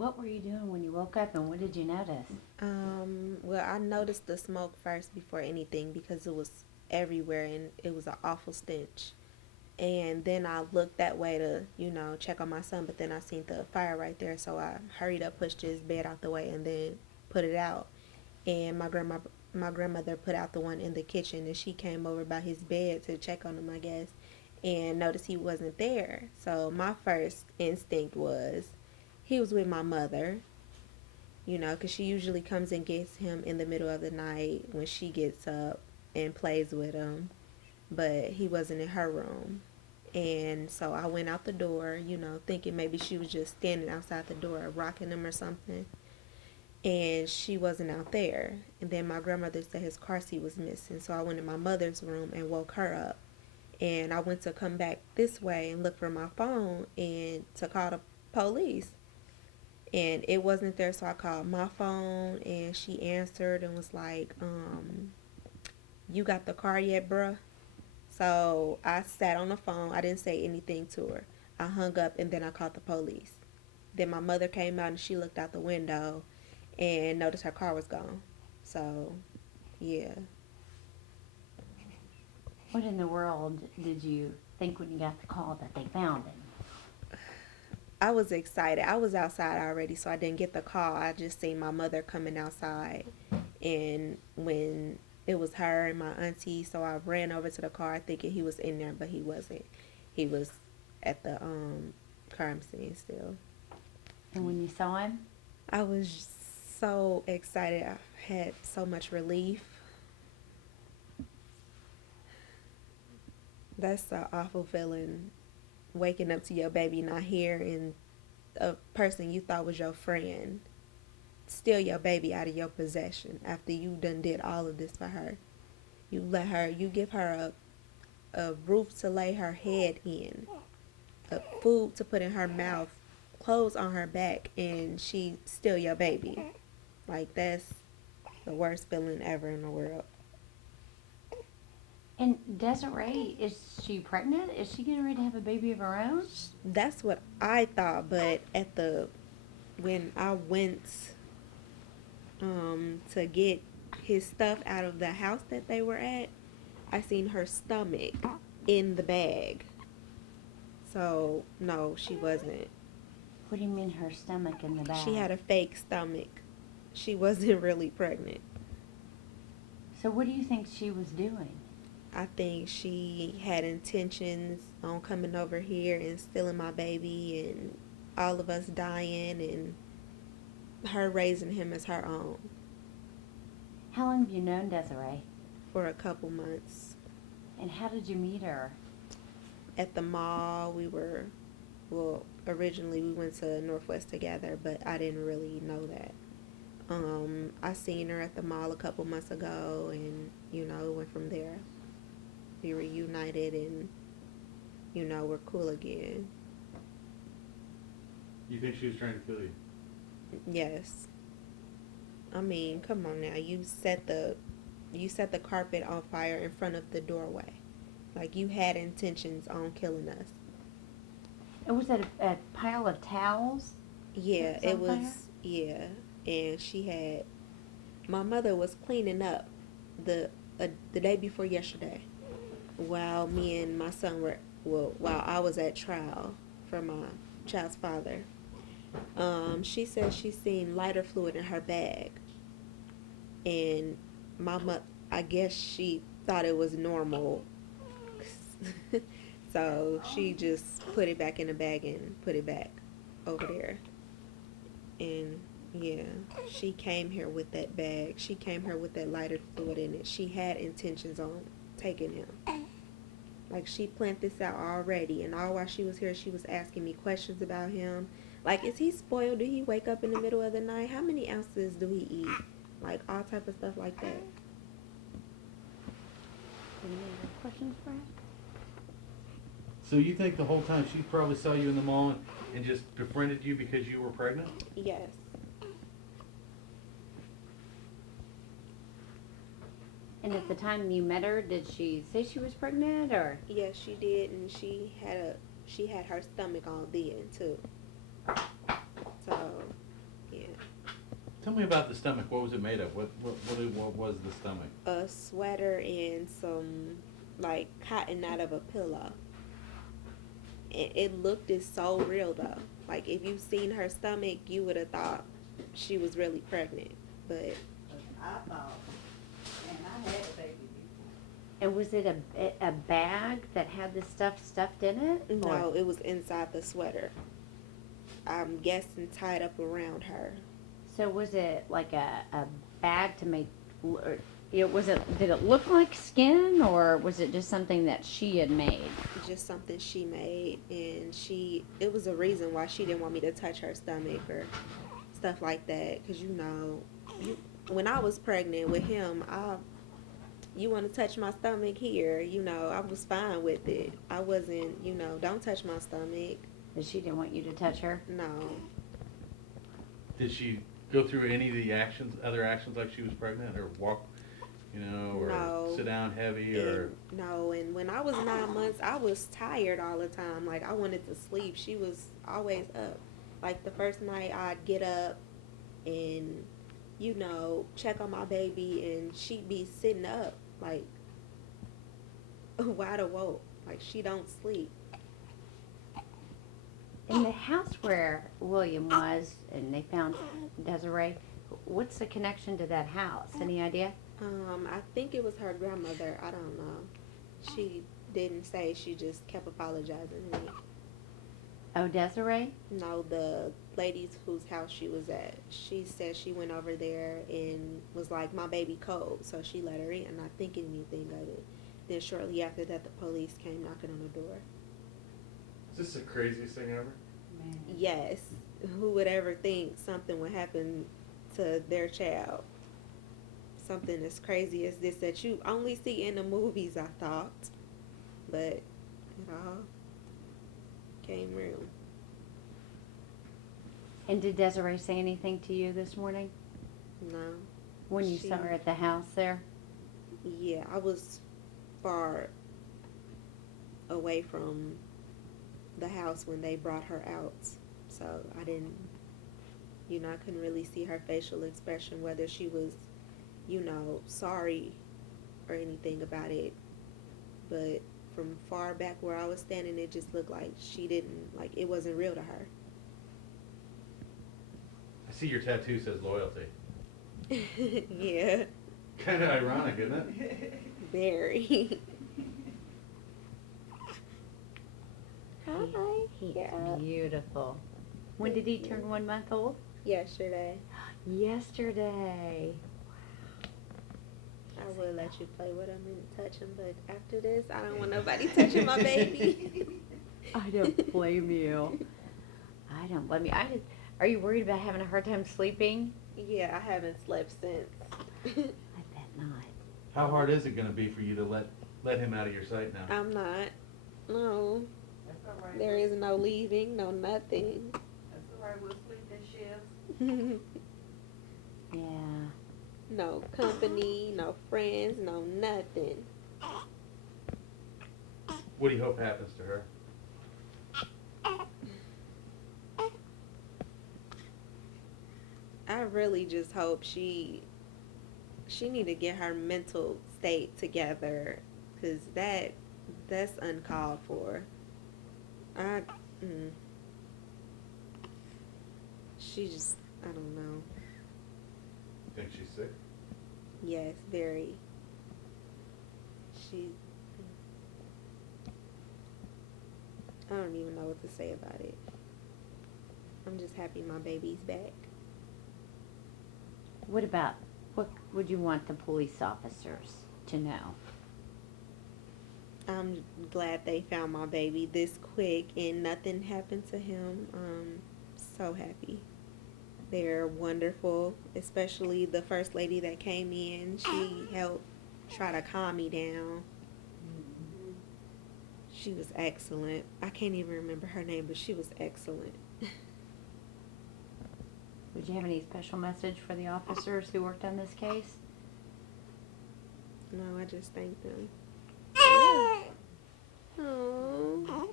What were you doing when you woke up and what did you notice? Well, I noticed the smoke first before anything because it was everywhere and it was an awful stench. And then I looked that way to, check on my son, but then I seen the fire right there, so I hurried up, pushed his bed out the way, and then put it out. And my grandmother put out the one in the kitchen, and she came over by his bed to check on him, I guess, and noticed he wasn't there. So my first instinct was he was with my mother, because she usually comes and gets him in the middle of the night when she gets up and plays with him, but he wasn't in her room. And so I went out the door, thinking maybe she was just standing outside the door rocking him or something. And she wasn't out there. And then my grandmother said his car seat was missing. So I went in my mother's room and woke her up. And I went to come back this way and look for my phone and to call the police. And it wasn't there, so I called my phone and she answered and was like, you got the car yet, bruh? So I sat on the phone. I didn't say anything to her. I hung up and then I called the police. Then my mother came out and she looked out the window and noticed her car was gone. So, yeah. What in the world did you think when you got the call that they found him? I was excited. I was outside already, so I didn't get the call. I just seen my mother coming outside. And when it was her and my auntie, so I ran over to the car thinking he was in there, but he wasn't. He was at the crime scene still. And when you saw him, I was so excited. I had so much relief. That's an awful feeling, waking up to your baby not here and a person you thought was your friend steal your baby out of your possession after you done did all of this for her. You give her a roof to lay her head in, a food to put in her mouth, clothes on her back, and she steal your baby. Like, that's the worst feeling ever in the world. and Desiree, is she pregnant? Is she getting ready to have a baby of her own? That's what I thought, but when I went to get his stuff out of the house that they were at, I seen her stomach in the bag. So no, she wasn't. What do you mean her stomach in the She bag? had a fake stomach. She wasn't really pregnant. So what do you think she was doing? I think she had intentions on coming over here and stealing my baby and all of us dying and her raising him as her own How long have you known Desiree? for a couple months. And how did you meet her? At the mall, well, originally we went to Northwest together, but I didn't really know that. I seen her at the mall a couple months ago, and it went from there. We reunited, and we're cool again. You think she was trying to kill you? Yes, I mean, come on now. You set the carpet on fire in front of the doorway. Like, you had intentions on killing us. It was a pile of towels that Yeah, was it on fire? was. Yeah, and my mother was cleaning up the the day before yesterday while me and my son while I was at trial for my child's father. She said she seen lighter fluid in her bag, and mama, I guess she thought it was normal, so she just put it back in the bag and put it back over there. And yeah, she came here with that bag. She came here with that lighter fluid in it. She had intentions on taking him. Like, she planned this out already, and all while she was here, she was asking me questions about him. Like, is he spoiled? Do he wake up in the middle of the night? How many ounces do he eat? Like, all type of stuff like that. Any other questions for her? So you think the whole time she probably saw you in the mall and just befriended you because you were pregnant? Yes. And at the time you met her, did she say she was pregnant or? Yes, she did, and she had her stomach all then too. So Tell me about the stomach. What was it made of? What was the stomach? A sweater and some like cotton out of a pillow. And it looked it so real though. Like if you seen her stomach, you would have thought she was really pregnant. But I thought, and I had a baby before. And was it a bag that had the stuff stuffed in it? no, Or- it was inside the sweater. I'm guessing tied up around her. So was it like a bag to make, or did it look like skin, or was it just something that she had made? Just something she made, and it was a reason why she didn't want me to touch her stomach or stuff like that. Because when I was pregnant with him, you want to touch my stomach here, I was fine with it. I wasn't, don't touch my stomach. That she didn't want you to touch her? No. Did she go through any of the other actions like she was pregnant, or walk, or No. sit down heavy, or? No, and when I was 9 months, I was tired all the time. Like, I wanted to sleep. She was always up. Like, the first night, I'd get up and, check on my baby, and she'd be sitting up, like, wide awoke. Like, she don't sleep. In the house where William was, and they found Desiree, what's the connection to that house? Any idea? I think it was her grandmother. I don't know. She didn't say. She just kept apologizing to me. Oh, Desiree? No, the ladies whose house she was at, she said she went over there and was like, my baby cold, so she let her in, not thinking anything of it. Then shortly after that, the police came knocking on the door. Is this the craziest thing ever? Man. Yes, who would ever think something would happen to their child? Something as crazy as this that you only see in the movies, I thought. But it all came real. And did Desiree say anything to you this morning No. when you saw She- her at the house there? Yeah, I was far away from the house when they brought her out. So I didn't, I couldn't really see her facial expression, whether she was, sorry or anything about it. But from far back where I was standing, it just looked like it wasn't real to her. I see your tattoo says loyalty. Yeah, Kind of ironic, isn't it? very. Hi. He's Yeah. beautiful. When did he turn 1 month old? Yesterday. Yesterday. I would let you play with him and touch him, but after this, I don't want nobody touching my baby. I don't blame you. I don't blame you. Are you worried about having a hard time sleeping? Yeah, I haven't slept since. I bet not. How hard is it going to be for you to let him out of your sight now? I'm not. No, That's all right. there is no leaving, no nothing. That's all right. We'll sleep in shifts. Yeah. No company, no friends, no nothing. What do you hope happens to her? I really just hope she need to get her mental state together, 'cause that's uncalled for. She just, I don't know. Think she's sick? Yes, very. I don't even know what to say about it. I'm just happy my baby's back. What would you want the police officers to know? I'm glad they found my baby this quick and nothing happened to him. So happy. They're wonderful, especially the first lady that came in. She helped try to calm me down. She was excellent. I can't even remember her name, but she was excellent. Would you have any special message for the officers who worked on this case? No, I just thank them. Oh.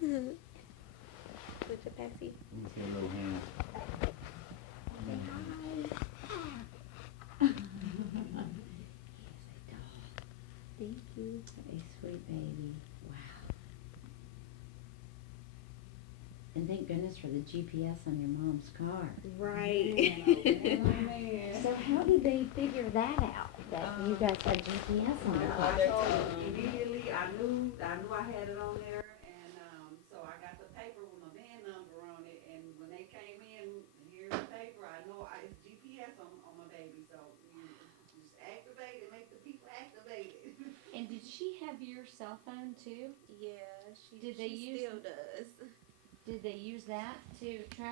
With your passy. Let me see a little hand. A sweet baby. Wow. And thank goodness for the GPS on your mom's car. Right. Man. So how did they figure that out? That you guys had GPS on your car? I told them immediately, I knew I had it on there, and, so I got the paper with my VIN number on it, and when they came in, here's the paper, I know it's GPS on my baby, so you just activate it, make the people activate it. And did she have your cell phone too? Yeah, Did they she use- still does. Did they use that to track